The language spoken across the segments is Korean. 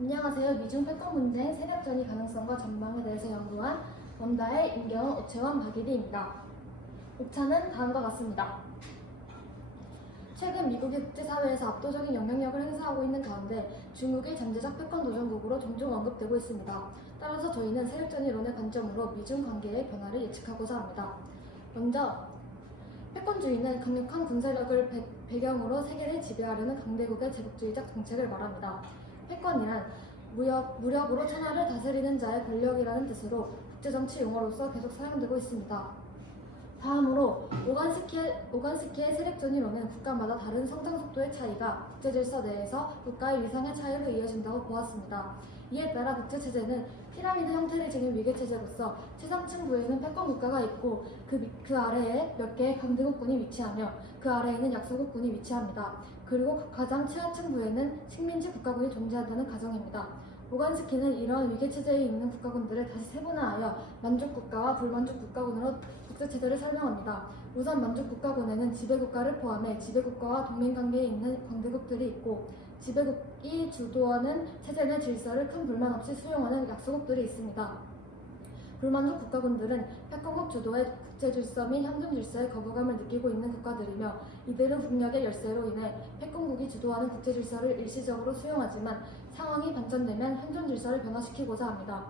안녕하세요. 미중 패권 분쟁 세력 전이 가능성과 전망에 대해서 연구한 원다의 임경은 오채원 박일희입니다. 오차는 다음과 같습니다. 최근 미국이 국제사회에서 압도적인 영향력을 행사하고 있는 가운데 중국이 잠재적 패권 도전국으로 종종 언급되고 있습니다. 따라서 저희는 세력전 이론의 관점으로 미중 관계의 변화를 예측하고자 합니다. 먼저 패권주의는 강력한 군사력을 배경으로 세계를 지배하려는 강대국의 제국주의적 정책을 말합니다. 패권이란 무력으로 천하를 다스리는 자의 권력이라는 뜻으로 국제정치 용어로서 계속 사용되고 있습니다. 다음으로 오간스키의 세력전이론은 국가마다 다른 성장 속도의 차이가 국제질서 내에서 국가의 위상의 차이로 이어진다고 보았습니다. 이에 따라 국제체제는 피라미드 형태를 지닌 위계체제로서 최상층 부에는 패권 국가가 있고 그 아래에 몇 개의 강대국군이 위치하며 그 아래에는 약소국군이 위치합니다. 그리고 가장 최하층 부에는 식민지 국가군이 존재한다는 가정입니다. 오간스키는 이러한 위계체제에 있는 국가군들을 다시 세분화하여 만족국가와 불만족국가군으로 국제체제를 설명합니다. 우선 만족국가군에는 지배국가를 포함해 지배국가와 동맹관계에 있는 강대국들이 있고 지배국이 주도하는 체제 내 질서를 큰 불만 없이 수용하는 약소국들이 있습니다. 불만족 국가군들은 패권국 주도의 국제질서 및 현존질서에 거부감을 느끼고 있는 국가들이며 이들은 국력의 열세로 인해 패권국이 주도하는 국제질서를 일시적으로 수용하지만 상황이 반전되면 현존질서를 변화시키고자 합니다.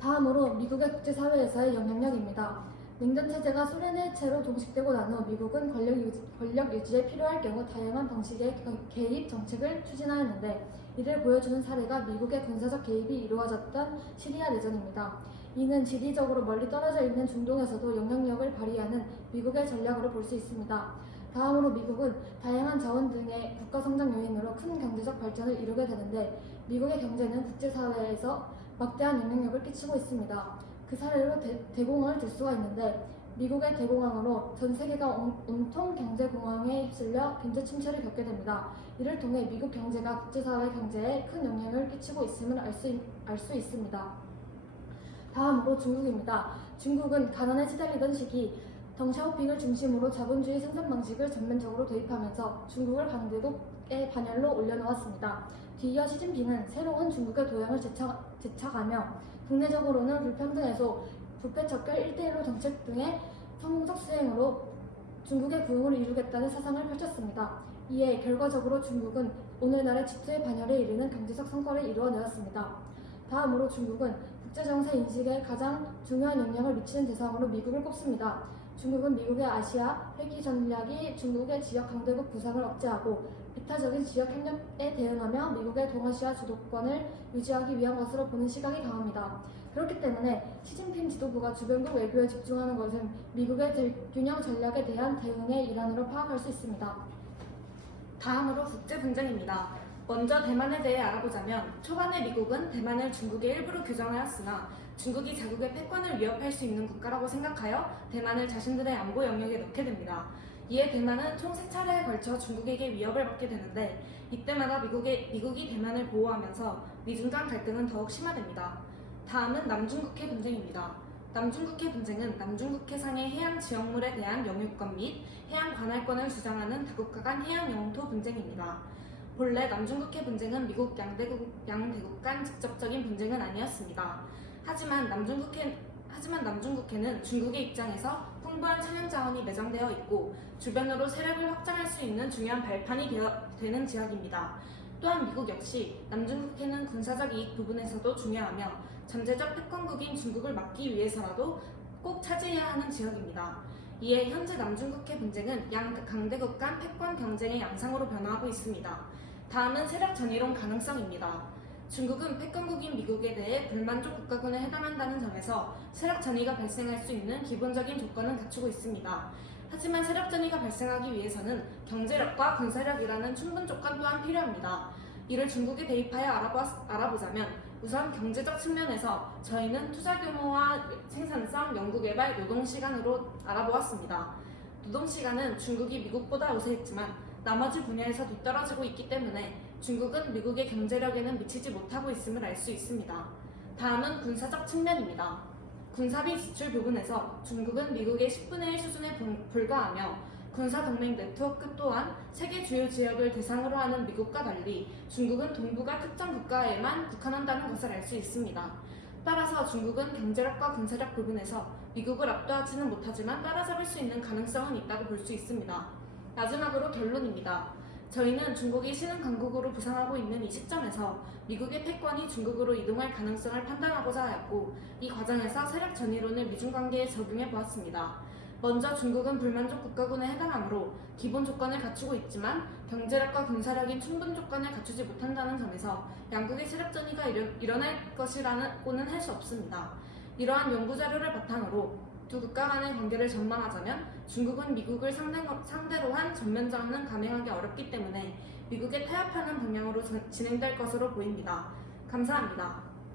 다음으로 미국의 국제사회에서의 영향력입니다. 냉전체제가 소련의 해체로 종식되고 난 후 미국은 권력 유지에 필요할 경우 다양한 방식의 개입 정책을 추진하였는데 이를 보여주는 사례가 미국의 군사적 개입이 이루어졌던 시리아 내전입니다. 이는 지리적으로 멀리 떨어져 있는 중동에서도 영향력을 발휘하는 미국의 전략으로 볼 수 있습니다. 다음으로 미국은 다양한 자원 등의 국가 성장 요인으로 큰 경제적 발전을 이루게 되는데 미국의 경제는 국제사회에서 막대한 영향력을 끼치고 있습니다. 그 사례로 대공황을 들 수가 있는데 미국의 대공황으로 전 세계가 온통 경제공황에 휩쓸려 경제 침체를 겪게 됩니다. 이를 통해 미국 경제가 국제사회 경제에 큰 영향을 끼치고 있음을 알 수 있습니다. 다음으로 중국입니다. 중국은 가난에 시달리던 시기 덩샤오핑을 중심으로 자본주의 생산 방식을 전면적으로 도입하면서 중국을 강대국의 반열로 올려놓았습니다. 뒤이어 시진핑은 새로운 중국의 도약을 재차가며 국내적으로는 불평등 해소, 부패 척결 1대1로 정책 등의 성공적 수행으로 중국의 부흥을 이루겠다는 사상을 펼쳤습니다. 이에 결과적으로 중국은 오늘날의 G2의 반열에 이르는 경제적 성과를 이루어내었습니다. 다음으로 중국은 국제정세 인식에 가장 중요한 영향을 미치는 대상으로 미국을 꼽습니다. 중국은 미국의 아시아 회귀 전략이 중국의 지역 강대국 부상을 억제하고 배타적인 지역 협력에 대응하며 미국의 동아시아 주도권을 유지하기 위한 것으로 보는 시각이 강합니다. 그렇기 때문에 시진핑 지도부가 주변국 외교에 집중하는 것은 미국의 대균형 전략에 대한 대응의 일환으로 파악할 수 있습니다. 다음으로 국제분쟁입니다. 먼저 대만에 대해 알아보자면 초반에 미국은 대만을 중국의 일부로 규정하였으나 중국이 자국의 패권을 위협할 수 있는 국가라고 생각하여 대만을 자신들의 안보 영역에 넣게 됩니다. 이에 대만은 총 3차례에 걸쳐 중국에게 위협을 받게 되는데 이때마다 미국이 대만을 보호하면서 미중 간 갈등은 더욱 심화됩니다. 다음은 남중국해 분쟁입니다. 남중국해 분쟁은 남중국해상의 해양 지역물에 대한 영유권 및 해양 관할권을 주장하는 다국가 간 해양 영토 분쟁입니다. 본래 남중국해 분쟁은 미국 양대국 간 직접적인 분쟁은 아니었습니다. 하지만 남중국해는 중국의 입장에서 풍부한 천연자원이 매장되어 있고 주변으로 세력을 확장할 수 있는 중요한 발판이 되는 지역입니다. 또한 미국 역시 남중국해는 군사적 이익 부분에서도 중요하며 잠재적 패권국인 중국을 막기 위해서라도 꼭 차지해야 하는 지역입니다. 이에 현재 남중국해 분쟁은 양 강대국 간 패권 경쟁의 양상으로 변화하고 있습니다. 다음은 세력 전이론 가능성입니다. 중국은 패권국인 미국에 대해 불만족 국가군에 해당한다는 점에서 세력 전이가 발생할 수 있는 기본적인 조건은 갖추고 있습니다. 하지만 세력 전이가 발생하기 위해서는 경제력과 군사력이라는 충분 조건 또한 필요합니다. 이를 중국에 대입하여 알아보자면 우선 경제적 측면에서 저희는 투자 규모와 생산성, 연구개발, 노동시간으로 알아보았습니다. 노동시간은 중국이 미국보다 우세했지만 나머지 분야에서 뒤떨어지고 있기 때문에 중국은 미국의 경제력에는 미치지 못하고 있음을 알 수 있습니다. 다음은 군사적 측면입니다. 군사비 지출 부분에서 중국은 미국의 10분의 1 수준에 불과하며 군사동맹 네트워크 또한 세계 주요 지역을 대상으로 하는 미국과 달리 중국은 동북아 특정 국가에만 국한한다는 것을 알 수 있습니다. 따라서 중국은 경제력과 군사력 부분에서 미국을 압도하지는 못하지만 따라잡을 수 있는 가능성은 있다고 볼 수 있습니다. 마지막으로 결론입니다. 저희는 중국이 신흥 강국으로 부상하고 있는 이 시점에서 미국의 패권이 중국으로 이동할 가능성을 판단하고자 하였고, 이 과정에서 세력 전이론을 미중 관계에 적용해 보았습니다. 먼저 중국은 불만족 국가군에 해당하므로 기본 조건을 갖추고 있지만 경제력과 군사력인 충분 조건을 갖추지 못한다는 점에서 양국의 세력 전이가 일어날 것이라고는 할 수 없습니다. 이러한 연구 자료를 바탕으로 두 국가 간의 관계를 전망하자면 중국은 미국을 상대로 한 전면전은 감행하기 어렵기 때문에 미국에 타협하는 방향으로 진행될 것으로 보입니다. 감사합니다.